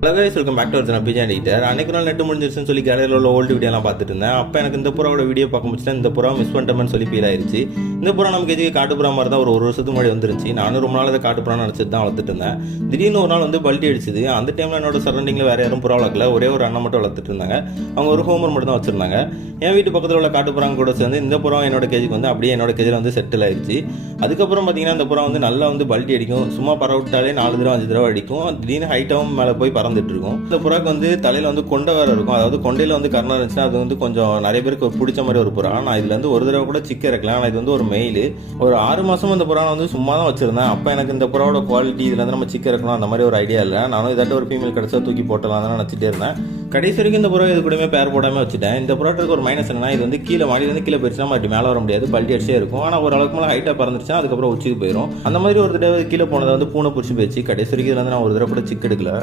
Hello guys, welcome back to our பிஜான் editor. அன்னைக்கு நாள் நெட்டு முடிஞ்சிருச்சுன்னு சொல்லி கேலரியில் உள்ள ஓல்டு வீடியோலாம் பார்த்துட்டு இருந்தேன். அப்போ எனக்கு இந்த புறாவோட வீடியோ பார்க்க முடிச்சுட்டு இந்த புறா மிஸ் பண்ணிட்டோம்னு சொல்லி ஃபீல் ஆயிருச்சு. இந்த புறா நமக்கு எதுக்கு காட்டுப்புறா மாதிரி தான் ஒரு வருஷத்துக்கு முன்னாடி வந்துருச்சு. நானும் ரொம்ப நாள் அதை காட்டுப்புறான்னு நினச்சிட்டு தான் வளர்த்துட்டு இருந்தேன். திடீர்னு ஒரு நாள் வந்து பல்ட்டி அடிச்சுது. அந்த டைமில் என்னோட சரௌண்டிங்கில் வேறு யாரும் புறா வளர்க்கல, ஒரே ஒரு அண்ணன் மட்டும் வளர்த்துட்டு இருந்தாங்க. அவங்க ஒரு ஹோமர் மட்டும் தான் வச்சிருந்தாங்க. என் வீட்டு பக்கத்தில் உள்ள காட்டுப்புறாங்க கூட சேர்ந்து இந்த புறா என்னோட கேஜுக்கு வந்து அப்படியே என்னோட கேஜில் வந்து செட்டில் ஆயிடுச்சு. அதுக்கப்புறம் பார்த்தீங்கன்னா இந்த புறா வந்து நல்லா வந்து பல்ட்டி அடிக்கும். சும்மா பறவிட்டாலே 4 தடவை 5 தடவை அடிக்கும். திடீர்னு ஹைட்டாகவும் மேலே போய் பறந்துட்டு இருக்கும். இந்த புறாக்கு வந்து தலையில் வந்து கொண்டை வேறு இருக்கும். அதாவது கொண்டையில் வந்து கர்ணம் இருந்துச்சுன்னா அது வந்து கொஞ்சம் நிறைய பேருக்கு பிடிச்ச மாதிரி ஒரு புறா. நான் இதில் வந்து ஒரு தடவை கூட சிக்க இறக்கலாம். ஆனால் இது வந்து ஒரு மெயில். ஒரு 6 மாதம் இந்த புறா வந்து சும்மா தான் வச்சிருந்தேன். அப்போ எனக்கு இந்த புறாவோட குவாலிட்டி இதில் வந்து நம்ம சிக்க இறக்கணும் அந்த மாதிரி ஒரு ஐடியா இல்லை. நானும் இதாட்ட ஒரு ஃபீமேல் கிடச்சா தூக்கி போட்டலாம் தான் நினச்சிட்டே இருந்தேன். கடைசி வரைக்கும் இந்த புறா இது கூடமே பேர் போடாமல் வச்சுட்டேன். இந்த புறாட்டுக்கு ஒரு மைனஸ் என்னன்னா, இது வந்து கீழே மாடியிலேருந்து கீழே போயிடுச்சுன்னா மறுபடியும் மேலே வர முடியாது, பல்ட்டி அடிச்சே இருக்கும். ஆனால் ஒரு அளவுக்கு மேலே ஹைட்டாக பறந்துருச்சுன்னா அதுக்கப்புறம் உச்சிக்கு போயிடும். அந்த மாதிரி ஒரு தடவை கீழே போனதை வந்து பூனை பிடிச்சி போயிடுச்சு. கடைசி வரைக்கும் இதில் வந்து நான் ஒரு தடவை கூட சிக்க எடுக்கல.